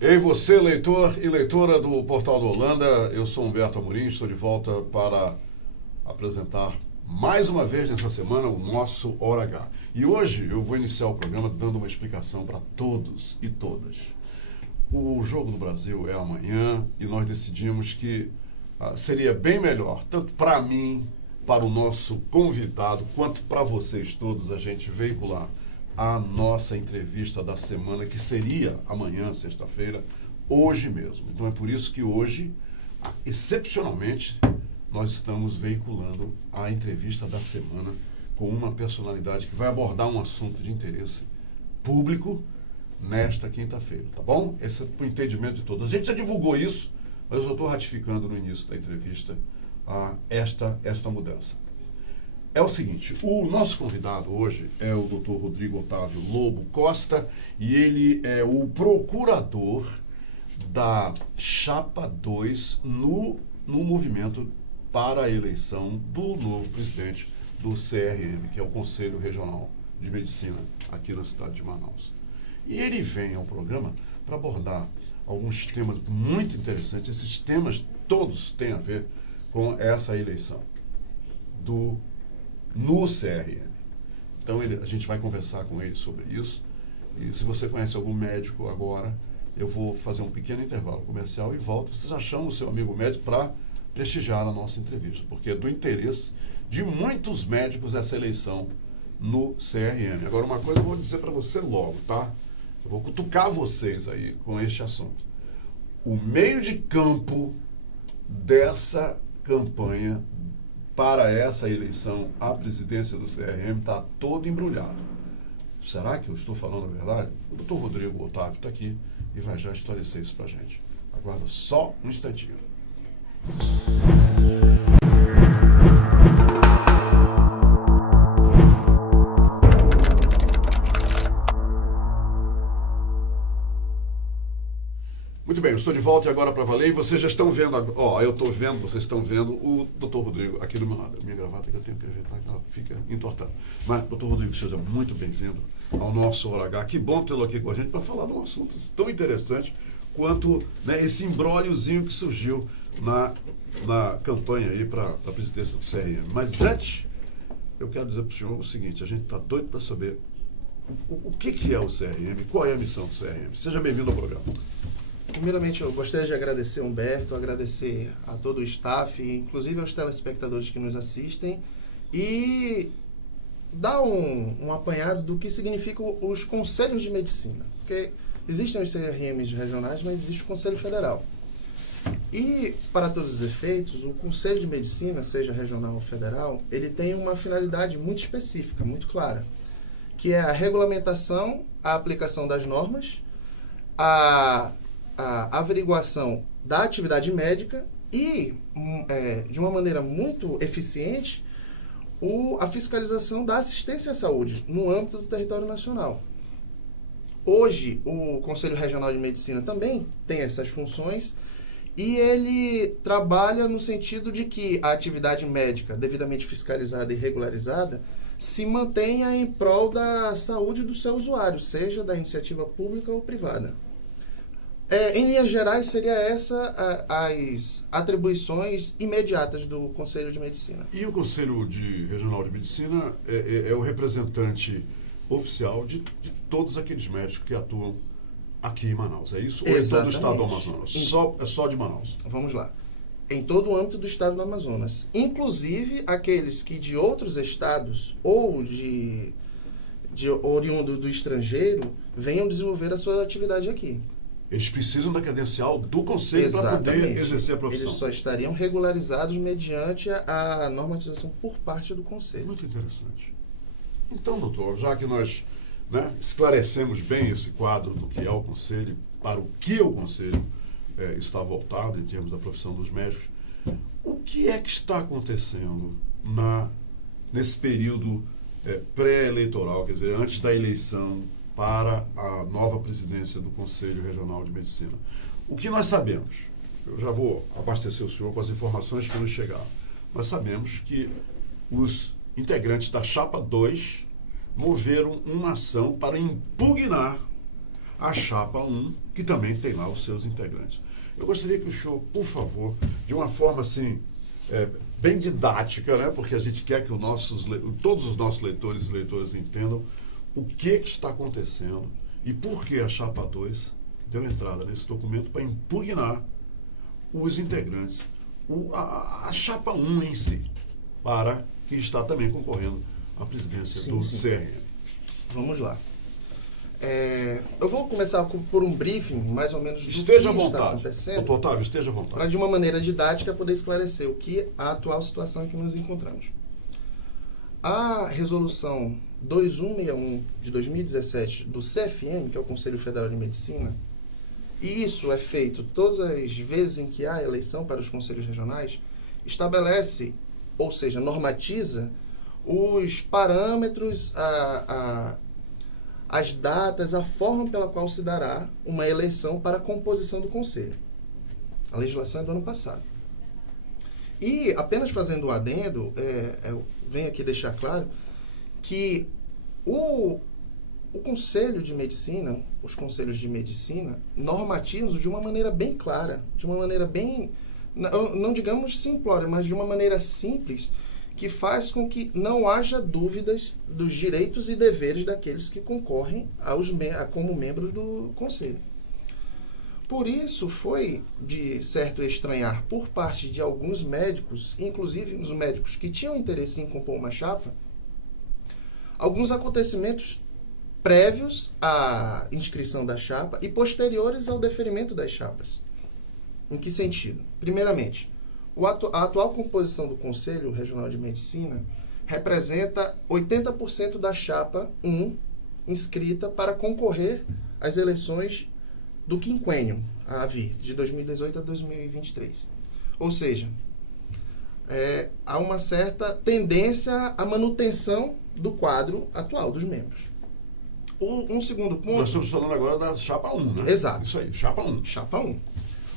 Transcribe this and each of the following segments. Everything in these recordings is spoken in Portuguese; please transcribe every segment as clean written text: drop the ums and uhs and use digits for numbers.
Ei, você, leitor e leitora do Portal do Holanda, eu sou Humberto Amorim, estou de volta para apresentar mais uma vez nessa semana o nosso Hora H. E hoje eu vou iniciar o programa dando uma explicação para todos e todas. O Jogo do Brasil é amanhã e nós decidimos que seria bem melhor, tanto para mim, para o nosso convidado, quanto para vocês todos, a gente veicular a nossa entrevista da semana, que seria amanhã, sexta-feira, hoje mesmo. Então é por isso que hoje, excepcionalmente, nós estamos veiculando a entrevista da semana com uma personalidade que vai abordar um assunto de interesse público nesta quinta-feira, tá bom? Esse é o entendimento de todos. A gente já divulgou isso, mas eu estou ratificando no início da entrevista esta mudança. É o seguinte, o nosso convidado hoje é o Dr. Rodrigo Otávio Lobo Costa e ele é o procurador da Chapa 2 no movimento para a eleição do novo presidente do CRM, que é o Conselho Regional de Medicina aqui na cidade de Manaus. E ele vem ao programa para abordar alguns temas muito interessantes. Esses temas todos têm a ver com essa eleição no CRM. Então a gente vai conversar com ele sobre isso. E se você conhece algum médico agora, eu vou fazer um pequeno intervalo comercial e volto. Você já chama o seu amigo médico para prestigiar a nossa entrevista, porque é do interesse de muitos médicos essa eleição no CRM. Agora, uma coisa eu vou dizer para você logo, tá? Eu vou cutucar vocês aí com este assunto. O meio de campo dessa campanha para essa eleição à presidência do CRM está todo embrulhado. Será que eu estou falando a verdade? O doutor Rodrigo Otávio está aqui e vai já esclarecer isso para a gente. Aguarda só um instantinho. Muito bem, eu estou de volta agora para valer e vocês já estão vendo, eu estou vendo, vocês estão vendo o Dr. Rodrigo aqui do meu lado. Minha gravata que eu tenho que ajeitar, que ela fica entortando. Mas, Dr. Rodrigo, seja muito bem-vindo ao nosso Hora H. Que bom tê-lo aqui com a gente para falar de um assunto tão interessante quanto, né, esse imbrógliozinho que surgiu na campanha aí para a presidência do CRM. Mas antes, eu quero dizer para o senhor o seguinte, a gente está doido para saber o que é o CRM, qual é a missão do CRM. Seja bem-vindo ao programa. Primeiramente, eu gostaria de agradecer ao Humberto, agradecer a todo o staff, inclusive aos telespectadores que nos assistem, e dar um apanhado do que significam os conselhos de medicina. Porque existem os CRMs regionais, mas existe o Conselho Federal. E, para todos os efeitos, o Conselho de Medicina, seja regional ou federal, ele tem uma finalidade muito específica, muito clara, que é a regulamentação, a aplicação das normas, a averiguação da atividade médica e, de uma maneira muito eficiente, a fiscalização da assistência à saúde no âmbito do território nacional. Hoje, o Conselho Regional de Medicina também tem essas funções e ele trabalha no sentido de que a atividade médica, devidamente fiscalizada e regularizada, se mantenha em prol da saúde do seu usuário, seja da iniciativa pública ou privada. Em linhas gerais, seria essa as atribuições imediatas do Conselho de Medicina. E o Conselho Regional de Medicina é o representante oficial de todos aqueles médicos que atuam aqui em Manaus, é isso? Exatamente. Ou em todo o estado do Amazonas? É só de Manaus? Vamos lá. Em todo o âmbito do estado do Amazonas. Inclusive aqueles que de outros estados ou de oriundo do estrangeiro venham desenvolver a sua atividade aqui. Eles precisam da credencial do Conselho para poder exercer a profissão. Eles só estariam regularizados mediante a normatização por parte do Conselho. Muito interessante. Então, doutor, já que nós esclarecemos bem esse quadro do que é o Conselho, para o que o Conselho está voltado em termos da profissão dos médicos, o que é que está acontecendo nesse período pré-eleitoral, quer dizer, antes da eleição para a nova presidência do Conselho Regional de Medicina? O que nós sabemos, eu já vou abastecer o senhor com as informações que nos chegaram, nós sabemos que os integrantes da Chapa 2 moveram uma ação para impugnar a chapa 1, que também tem lá os seus integrantes. Eu gostaria que o senhor, por favor, de uma forma assim, bem didática, né? Porque a gente quer que todos os nossos leitores e leitoras entendam o que está acontecendo e por que a chapa 2 deu entrada nesse documento para impugnar os integrantes, a chapa 1 em si, para que está também concorrendo à presidência do CRM. Vamos lá. Eu vou começar por um briefing, mais ou menos, do que está acontecendo. Doutor Otávio, esteja à vontade. Para, de uma maneira didática, poder esclarecer o que a atual situação em que nos encontramos. A resolução 2161 de 2017 do CFM, que é o Conselho Federal de Medicina, e isso é feito todas as vezes em que há eleição para os conselhos regionais, estabelece, ou seja, normatiza os parâmetros, as datas, a forma pela qual se dará uma eleição para a composição do conselho. A legislação é do ano passado. E, apenas fazendo um adendo, eu venho aqui deixar claro que o Conselho de Medicina, os conselhos de medicina, normatizam de uma maneira bem clara, de uma maneira bem, não digamos simplória, mas de uma maneira simples, que faz com que não haja dúvidas dos direitos e deveres daqueles que concorrem como membros do Conselho. Por isso, foi de certo estranhar por parte de alguns médicos, inclusive os médicos que tinham interesse em compor uma chapa, alguns acontecimentos prévios à inscrição da chapa e posteriores ao deferimento das chapas. Em que sentido? Primeiramente, a atual composição do Conselho Regional de Medicina representa 80% da chapa 1 inscrita para concorrer às eleições do quinquênio a vir, de 2018 a 2023. Ou seja, há uma certa tendência à manutenção do quadro atual dos membros. Um segundo ponto... Nós estamos falando agora da chapa 1, né? Exato. Isso aí, chapa 1. Chapa 1.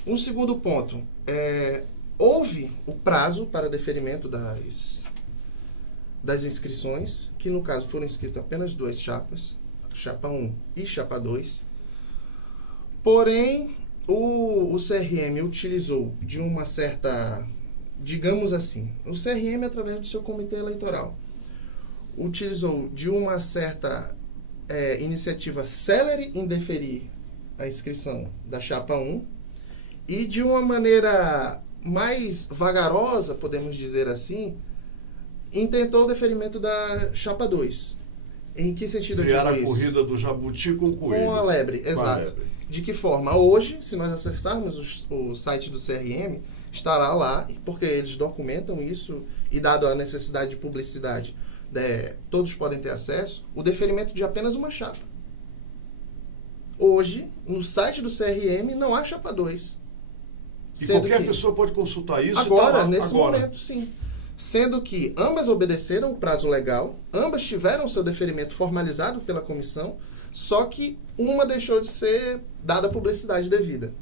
Um segundo ponto, houve o prazo para deferimento das inscrições, que no caso foram inscritas apenas 2 chapas, chapa 1 e chapa 2. Porém, o CRM utilizou de uma certa, digamos assim, o CRM, através do seu comitê eleitoral, utilizou de uma certa iniciativa célere em deferir a inscrição da chapa 1 e de uma maneira mais vagarosa, podemos dizer assim, intentou o deferimento da chapa 2. Em que sentido criar eu digo a corrida do jabuti com o coelho. Com a lebre, exato. De que forma? Hoje, se nós acessarmos o site do CRM, estará lá, porque eles documentam isso, e dado a necessidade de publicidade, todos podem ter acesso, o deferimento de apenas uma chapa. Hoje, no site do CRM, não há chapa 2. E qualquer pessoa pode consultar isso agora, nesse momento, sim. Sendo que ambas obedeceram o prazo legal, ambas tiveram seu deferimento formalizado pela comissão, só que uma deixou de ser dada a publicidade devida.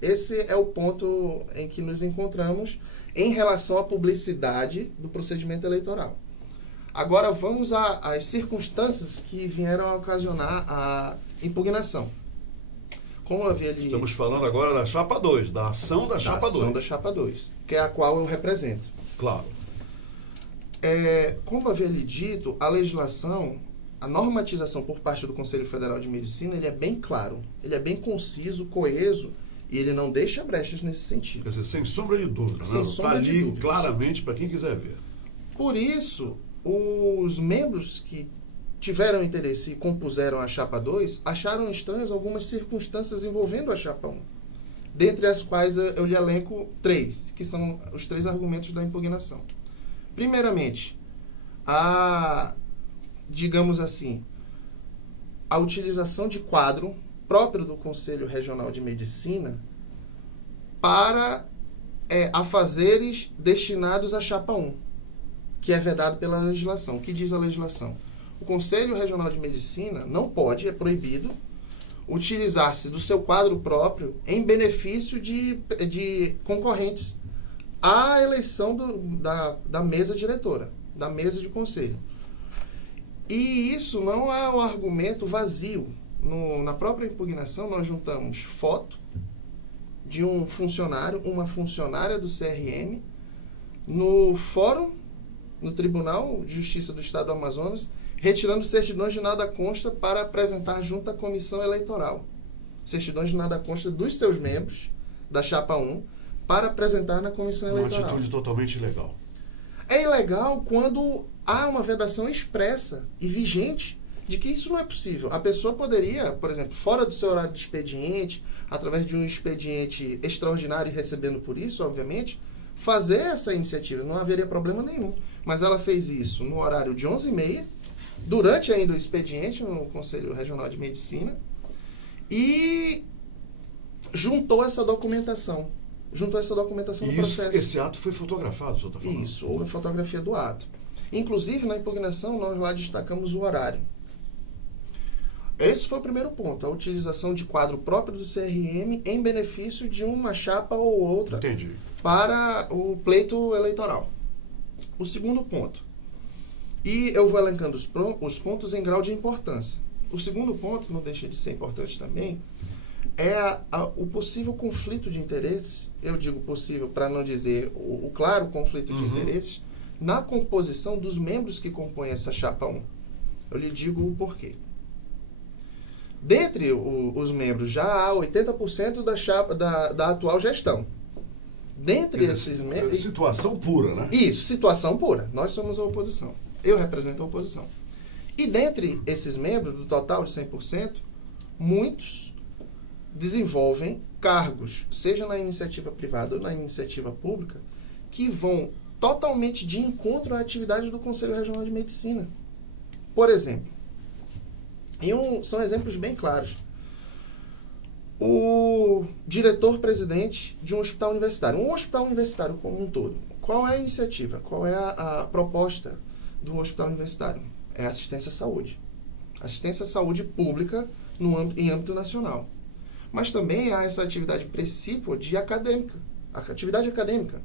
Esse é o ponto em que nos encontramos em relação à publicidade do procedimento eleitoral. Agora vamos às circunstâncias que vieram a ocasionar a impugnação. Como eu havia Estamos falando agora da chapa 2, da ação da chapa 2. Da ação da chapa 2, que é a qual eu represento. Claro. Como eu havia lhe dito, a legislação, a normatização por parte do Conselho Federal de Medicina, ele é bem claro, ele é bem conciso, coeso, e ele não deixa brechas nesse sentido. Quer dizer, sem sombra de dúvida, sem né? sombra Está de ali dúvidas. Claramente para quem quiser ver. Por isso, os membros que tiveram interesse e compuseram a chapa 2 acharam estranhas algumas circunstâncias envolvendo a chapa 1, dentre as quais eu lhe elenco 3, que são os 3 argumentos da impugnação. Primeiramente, digamos assim, a utilização de quadro próprio do Conselho Regional de Medicina para afazeres destinados à chapa 1, que é vedado pela legislação. O que diz a legislação? O Conselho Regional de Medicina não pode, é proibido, utilizar-se do seu quadro próprio em benefício de concorrentes à eleição da mesa diretora, da mesa de conselho. E isso não é um argumento vazio. Na própria impugnação, nós juntamos foto de um funcionário, uma funcionária do CRM, no fórum, no Tribunal de Justiça do Estado do Amazonas, retirando certidões de nada consta para apresentar junto à comissão eleitoral. Certidões de nada consta dos seus membros, da Chapa 1, para apresentar na comissão eleitoral. Uma atitude totalmente ilegal. É ilegal quando há uma vedação expressa e vigente de que isso não é possível. A pessoa poderia, por exemplo, fora do seu horário de expediente, através de um expediente extraordinário e recebendo por isso, obviamente, fazer essa iniciativa. Não haveria problema nenhum. Mas ela fez isso no horário de 11h30, durante ainda o expediente no Conselho Regional de Medicina, e juntou essa documentação. No processo. Esse ato foi fotografado, o senhor está falando? Isso, houve a fotografia do ato. Inclusive, na impugnação, nós lá destacamos o horário. Esse foi o primeiro ponto, a utilização de quadro próprio do CRM em benefício de uma chapa ou outra. Entendi. Para o pleito eleitoral. O segundo ponto, e eu vou elencando os pontos em grau de importância. O segundo ponto, não deixa de ser importante também, é o possível conflito de interesses, eu digo possível para não dizer o claro conflito de interesses, na composição dos membros que compõem essa chapa 1. Eu lhe digo o porquê. Dentre os membros, já há 80% da chapa da atual gestão. Dentre esses membros... Situação pura, né? Isso, situação pura. Nós somos a oposição. Eu represento a oposição. E dentre esses membros, do total de 100%, muitos desenvolvem cargos, seja na iniciativa privada ou na iniciativa pública, que vão totalmente de encontro à atividade do Conselho Regional de Medicina. Por exemplo, são exemplos bem claros. O diretor-presidente de um hospital universitário, como um todo. Qual é a iniciativa? Qual é a proposta do hospital universitário? É assistência à saúde. Assistência à saúde pública em âmbito nacional. Mas também há essa atividade principal de acadêmica. A atividade acadêmica.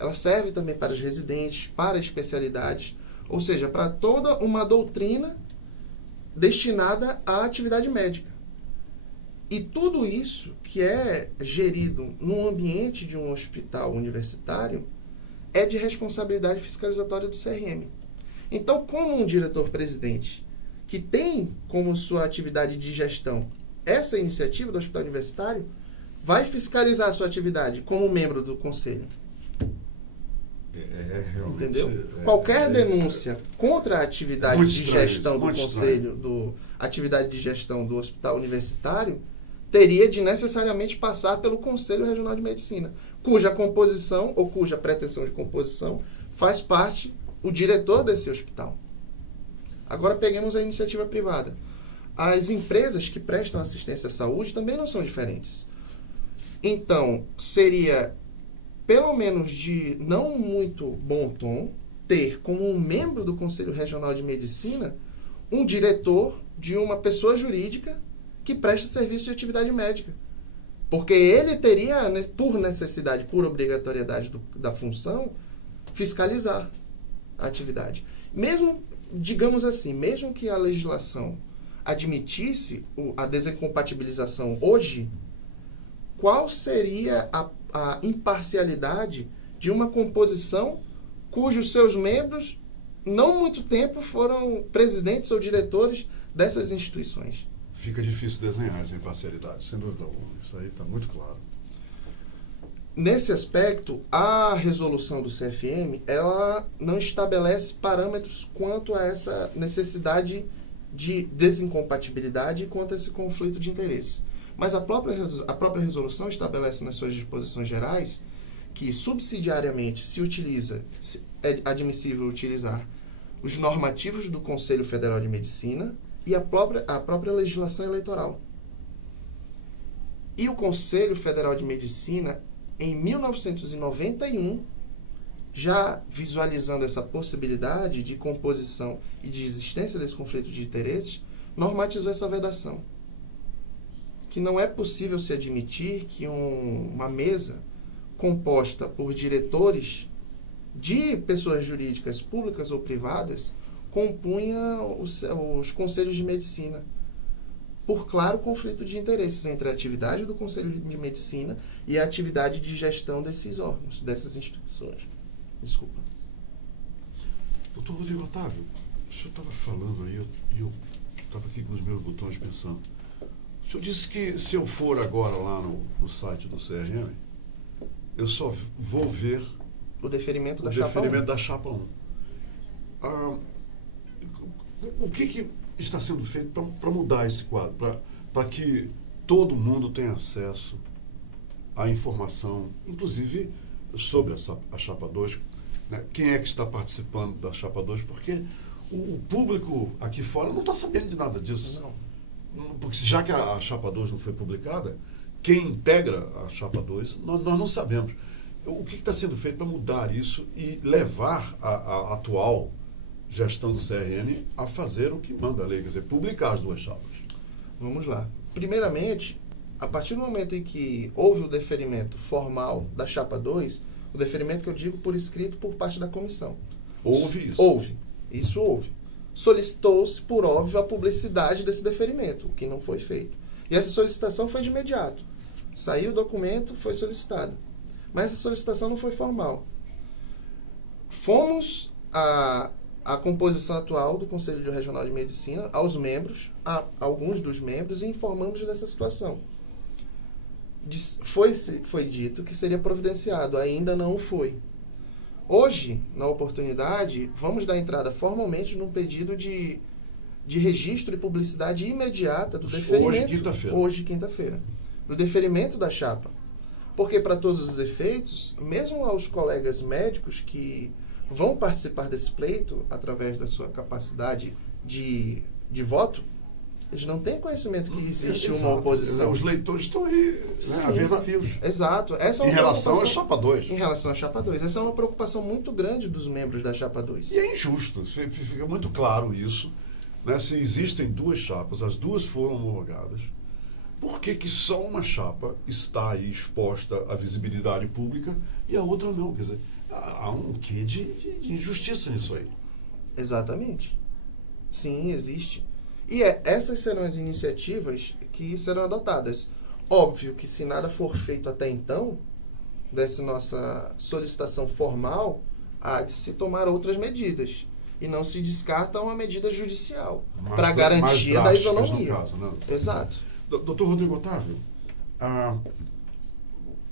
Ela serve também para os residentes, para especialidades, ou seja, para toda uma doutrina destinada à atividade médica. E tudo isso que é gerido no ambiente de um hospital universitário é de responsabilidade fiscalizatória do CRM. Então, como um diretor-presidente que tem como sua atividade de gestão essa iniciativa do hospital universitário, vai fiscalizar a sua atividade como membro do conselho. Entendeu? Qualquer denúncia contra a atividade de gestão do conselho, atividade de gestão do hospital universitário, teria de necessariamente passar pelo Conselho Regional de Medicina, cuja composição ou cuja pretensão de composição faz parte o diretor desse hospital. Agora peguemos a iniciativa privada. As empresas que prestam assistência à saúde também não são diferentes. Então, seria pelo menos de não muito bom tom ter como um membro do Conselho Regional de Medicina um diretor de uma pessoa jurídica que presta serviço de atividade médica. Porque ele teria, por necessidade, por obrigatoriedade da função, fiscalizar a atividade. Mesmo, digamos assim, mesmo que a legislação admitisse a desincompatibilização hoje, qual seria a imparcialidade de uma composição cujos seus membros, não muito tempo, foram presidentes ou diretores dessas instituições? Fica difícil desenhar essa imparcialidade, sem dúvida alguma. Isso aí está muito claro. Nesse aspecto, a resolução do CFM, ela não estabelece parâmetros quanto a essa necessidade de desincompatibilidade e quanto a esse conflito de interesse. Mas a própria resolução estabelece nas suas disposições gerais que subsidiariamente é admissível utilizar os normativos do Conselho Federal de Medicina e a própria legislação eleitoral. E o Conselho Federal de Medicina, em 1991, já visualizando essa possibilidade de composição e de existência desse conflito de interesses, normatizou essa vedação. Que não é possível se admitir que uma mesa composta por diretores de pessoas jurídicas públicas ou privadas compunha os conselhos de medicina, por claro conflito de interesses entre a atividade do Conselho de Medicina e a atividade de gestão desses órgãos, dessas instituições. Desculpa. Doutor Rodrigo Otávio, o senhor estava falando aí e eu estava aqui com os meus botões pensando. O senhor disse que se eu for agora lá no site do CRM, eu só vou ver O deferimento da o chapa deferimento 1. da chapa 1. O que está sendo feito para mudar esse quadro, para que todo mundo tenha acesso à informação, inclusive sobre a chapa 2, né? Quem é que está participando da chapa 2? Porque o público aqui fora não está sabendo de nada disso. Não. Porque já que a chapa 2 não foi publicada, quem integra a chapa 2, nós não sabemos. O que está sendo feito para mudar isso e levar a atual gestão do CRM a fazer o que manda a lei, quer dizer, publicar as duas chapas? Vamos lá. Primeiramente, a partir do momento em que houve o deferimento formal da chapa 2, o deferimento que eu digo por escrito por parte da comissão. Houve isso? Houve. Isso houve. Solicitou-se, por óbvio, a publicidade desse deferimento, o que não foi feito. E essa solicitação foi de imediato. Saiu o documento, foi solicitado. Mas essa solicitação não foi formal. Fomos a composição atual do Conselho Regional de Medicina, aos membros, a alguns dos membros, e informamos dessa situação. Foi dito que seria providenciado, ainda não o foi. Hoje, na oportunidade, vamos dar entrada formalmente num pedido de registro e publicidade imediata do deferimento. Hoje, quinta-feira. Hoje, quinta-feira. Do deferimento da chapa. Porque, para todos os efeitos, mesmo aos colegas médicos que vão participar desse pleito, através da sua capacidade de voto, eles não têm conhecimento que existe uma oposição. Os leitores estão aí, né, a ver navios. Exato. Essa é uma Em relação à preocupação- chapa 2. Em relação à chapa 2. Essa é uma preocupação muito grande dos membros da chapa 2. E é injusto, fica muito claro isso, né? Se existem duas chapas, as duas foram homologadas, por que só uma chapa está aí exposta à visibilidade pública e a outra não? Quer dizer, há um quê de injustiça nisso aí. Exatamente. Sim, existe. E essas serão as iniciativas que serão adotadas. Óbvio que se nada for feito até então, dessa nossa solicitação formal, há de se tomar outras medidas. E não se descarta uma medida judicial para garantia da isonomia. No caso, né? Exato. Doutor Rodrigo Otávio,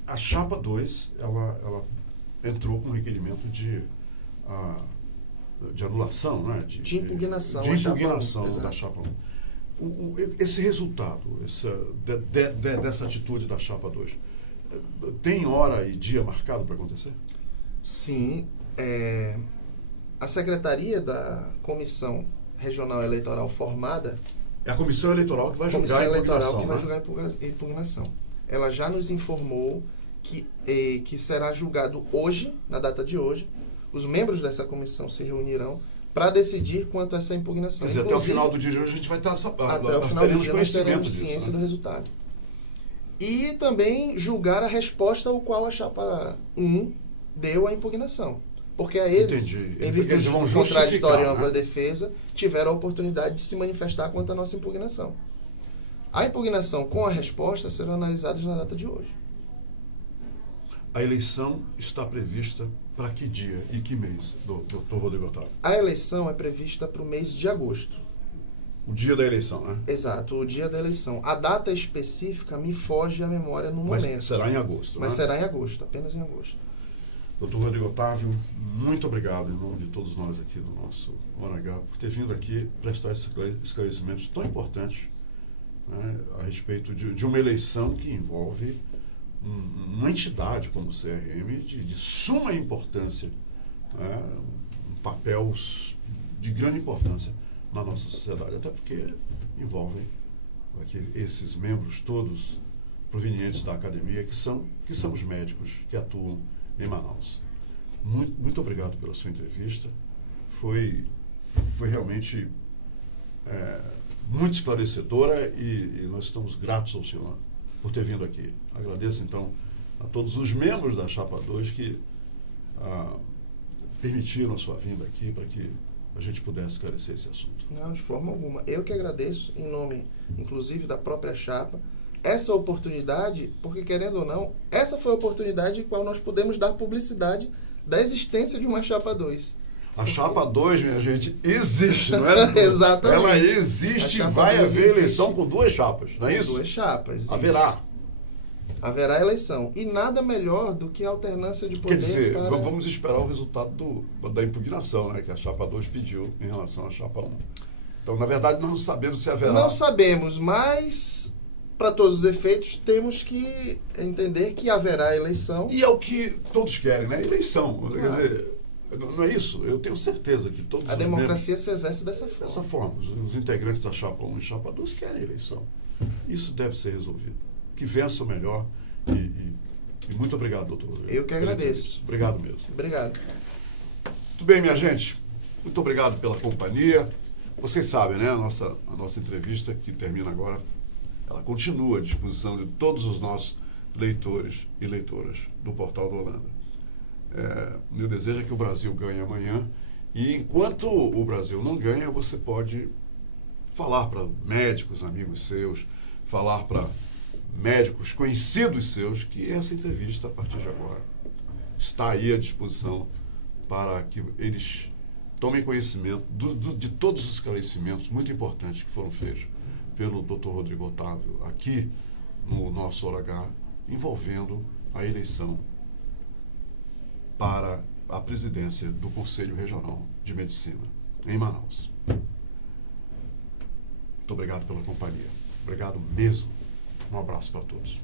a chapa 2, ela entrou com um requerimento de anulação, né? De impugnação. De à chapa impugnação 1. da Exato. chapa 1. Esse resultado, dessa atitude da chapa 2, tem hora e dia marcado para acontecer? Sim. A Secretaria da Comissão Regional Eleitoral formada, É a comissão eleitoral que vai julgar a impugnação, que vai né? julgar a impugnação. Ela já nos informou que será julgado hoje, na data de hoje. Os membros dessa comissão se reunirão para decidir quanto a essa impugnação. Quer dizer, até o final do dia de hoje a gente vai estar até o final do dia nós teremos disso, ciência né? do resultado. E também julgar a resposta ao qual a chapa 1 deu à impugnação. Porque a eles, Entendi. em virtude Eles de vão contraditório e justificar, ampla né? defesa, tiveram a oportunidade de se manifestar quanto à nossa impugnação. A impugnação com a resposta serão analisadas na data de hoje. A eleição está prevista para que dia e que mês, doutor Rodrigo Otávio? A eleição é prevista para o mês de agosto. O dia da eleição, né? Exato, o dia da eleição. A data específica me foge à memória no Mas momento. será em agosto, Mas né? será em agosto, apenas em agosto. Doutor Rodrigo Otávio, muito obrigado em nome de todos nós aqui do nosso ONH por ter vindo aqui prestar esses esclarecimentos tão importantes, né, a respeito de uma eleição que envolve uma entidade como o CRM de suma importância, né, um papel de grande importância na nossa sociedade, até porque envolve aqui, esses membros todos provenientes da academia, que são os médicos que atuam em Manaus. Muito obrigado pela sua entrevista. Foi realmente muito esclarecedora e nós estamos gratos ao senhor por ter vindo aqui. Agradeço, então, a todos os membros da Chapa 2 que permitiram a sua vinda aqui para que a gente pudesse esclarecer esse assunto. Não, de forma alguma. Eu que agradeço, em nome, inclusive, da própria chapa, essa oportunidade, porque, querendo ou não, essa foi a oportunidade em qual nós podemos dar publicidade da existência de uma chapa 2. A chapa 2, minha gente, existe, não é? Exatamente. Ela existe e vai haver eleição com 2 chapas, não é isso? Com 2 chapas. Haverá. Isso. Haverá eleição. E nada melhor do que a alternância de poder. Quer dizer, para... vamos esperar o resultado da impugnação, né, que a chapa 2 pediu em relação à chapa 1. Então, na verdade, nós não sabemos se haverá. Não sabemos, mas, para todos os efeitos, temos que entender que haverá eleição. E é o que todos querem, né? Eleição. Claro. Quer dizer, não é isso? Eu tenho certeza que todos A democracia se exerce dessa forma. dessa forma. Os integrantes da chapa 1 e chapa 2 querem eleição. Isso deve ser resolvido. Que vença o melhor. E muito obrigado, doutor Rodrigo. Eu que agradeço. Obrigado mesmo. Obrigado. Muito bem, minha gente. Muito obrigado pela companhia. Vocês sabem, né? A nossa entrevista, que termina agora, ela continua à disposição de todos os nossos leitores e leitoras do Portal do Holanda. Meu desejo é que o Brasil ganhe amanhã. E enquanto o Brasil não ganha, você pode falar para médicos, amigos seus, falar para médicos conhecidos seus que essa entrevista, a partir de agora, está aí à disposição para que eles tomem conhecimento de todos os esclarecimentos muito importantes que foram feitos pelo Dr. Rodrigo Otávio aqui no nosso Hora H, envolvendo a eleição para a presidência do Conselho Regional de Medicina em Manaus. Muito obrigado pela companhia. Obrigado mesmo. Um abraço para todos.